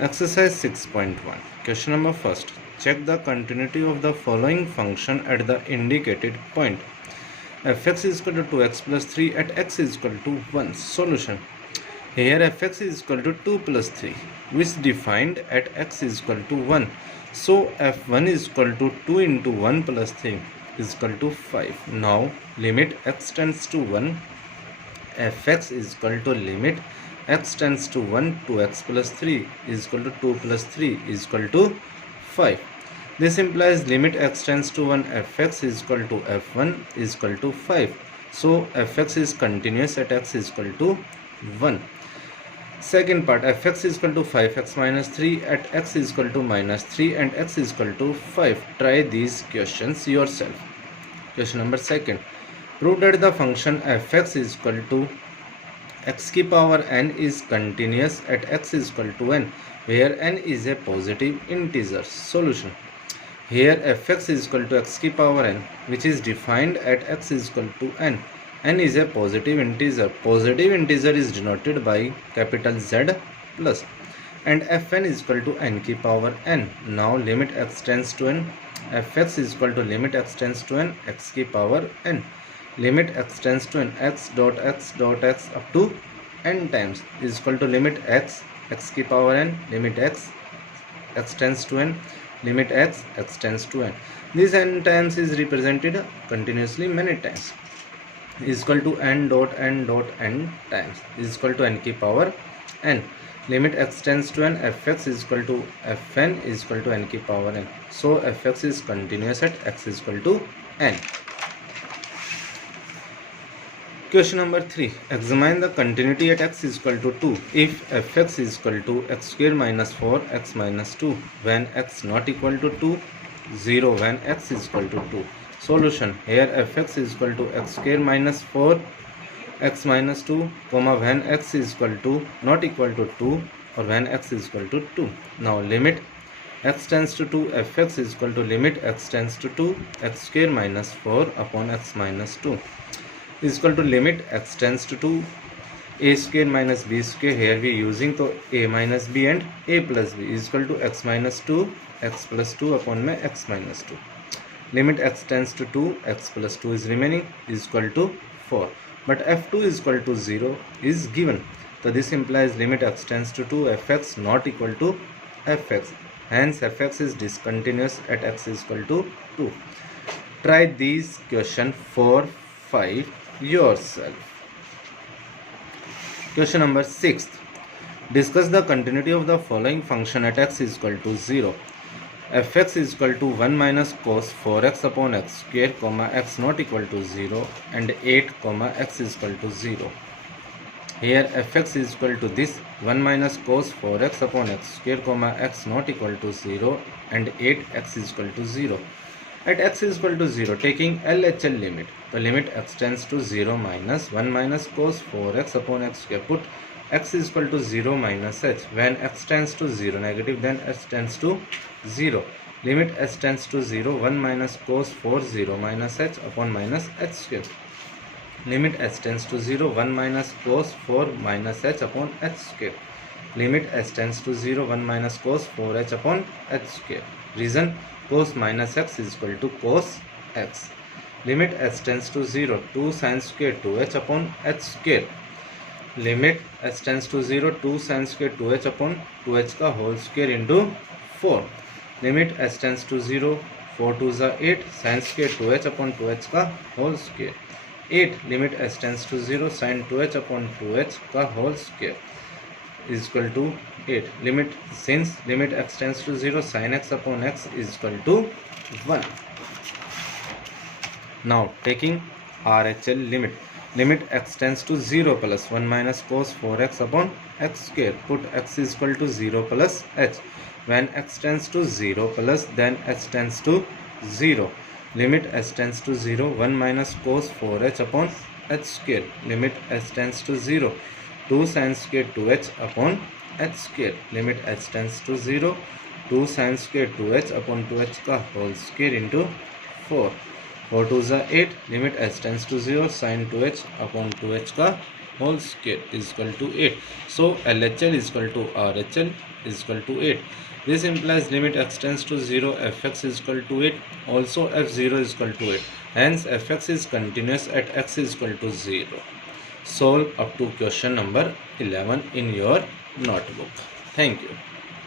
Exercise 6.1. Question number first. Check the continuity of the following function at the indicated point. Fx is equal to 2x plus 3 at x is equal to 1. Solution. Here fx is equal to 2 plus 3, which defined at x is equal to 1. So f1 is equal to 2 into 1 plus 3 is equal to 5. Now limit x tends to 1. Fx is equal to limit x tends to 1 to x plus 3 is equal to 2 plus 3 is equal to 5. This implies limit x tends to 1 fx is equal to f1 is equal to 5. So fx is continuous at x is equal to 1. Second part, fx is equal to 5x minus 3 at x is equal to minus 3 and x is equal to 5. Try these questions yourself. Question number second. Prove that the function fx is equal to x की power n is continuous at x is equal to n, where n is a positive integer. Solution. Here fx is equal to x की power n, which is defined at x is equal to n. N is a positive integer. Positive integer is denoted by capital Z plus, and fn is equal to n की power n. Now limit x tends to n. Fx is equal to limit x tends to n x की power n. Limit x tends to n x dot x up to n times is equal to limit x की power n, limit x tends to n, limit x tends to n. This n times is represented continuously many times, is equal to n dot n times is equal to n की power n. Limit x tends to n, fx is equal to fn is equal to n की power n. So fx is continuous at x is equal to n. Question number 3. Examine the continuity at x is equal to 2 if fx is equal to x square minus 4x minus 2 when x not equal to 2, 0 when x is equal to 2. Solution. Here fx is equal to x square minus 4x minus 2, when x is equal to not equal to 2 or when x is equal to 2. Now limit x tends to 2, fx is equal to limit x tends to 2 x square minus 4 upon x minus 2 is equal to limit x tends to 2 a square minus b square. Here we using to a minus b and a plus b is equal to x minus 2 x plus 2 upon my x minus 2. Limit x tends to 2 x plus 2 is remaining is equal to 4, but f2 is equal to 0 is given. So this implies limit x tends to 2 fx not equal to fx, hence fx is discontinuous at x is equal to 2. Try these question 4, 5 yourself. Question number 6. Discuss the continuity of the following function at x is equal to 0. Fx is equal to 1 minus cos 4x upon x square, x not equal to 0 and 8, x is equal to 0. Here fx is equal to this 1 minus cos 4x upon x square, x not equal to 0 and 8, x is equal to 0. At x is equal to 0, taking LHL limit, the limit x tends to 0 minus 1 minus cos 4x upon x square. Put x is equal to 0 minus h. When x tends to 0 negative, then h tends to 0. Limit h tends to 0, 1 minus cos 4 0 minus h upon minus h square. Limit h tends to 0, 1 minus cos 4 minus h upon h square. Limit h tends to 0, 1 minus cos 4h upon h square. Reason: cos minus x is equal to cos x. Limit h tends to 0, 2 sin square 2h upon h square. Limit h tends to 0, 2 sin square 2h upon 2h का whole square into 4. Limit h tends to 0, 4 2 is 8 sin square 2h upon 2h का whole square. 8 limit h tends to 0 sin 2h upon 2h का whole square is equal to 8. Limit, since limit x tends to 0, sin x upon x is equal to 1. Now taking RHL limit, limit x tends to 0 plus 1 minus cos 4x upon x square. Put x is equal to 0 plus h. When x tends to 0 plus, then h tends to 0. Limit h tends to 0, 1 minus cos 4h upon h square. Limit h tends to 0, 2 sin square 2h upon h square. Limit h tends to 0, 2 sin square 2h upon 2h का whole square into 4. 4 2 is 8. Limit h tends to 0, sin 2h upon 2h का whole square is equal to 8. So LHL is equal to RHL is equal to 8. This implies limit x tends to 0, fx is equal to 8. Also f0 is equal to 8. Hence fx is continuous at x is equal to 0. Solve up to question number 11 in your notebook. Thank you.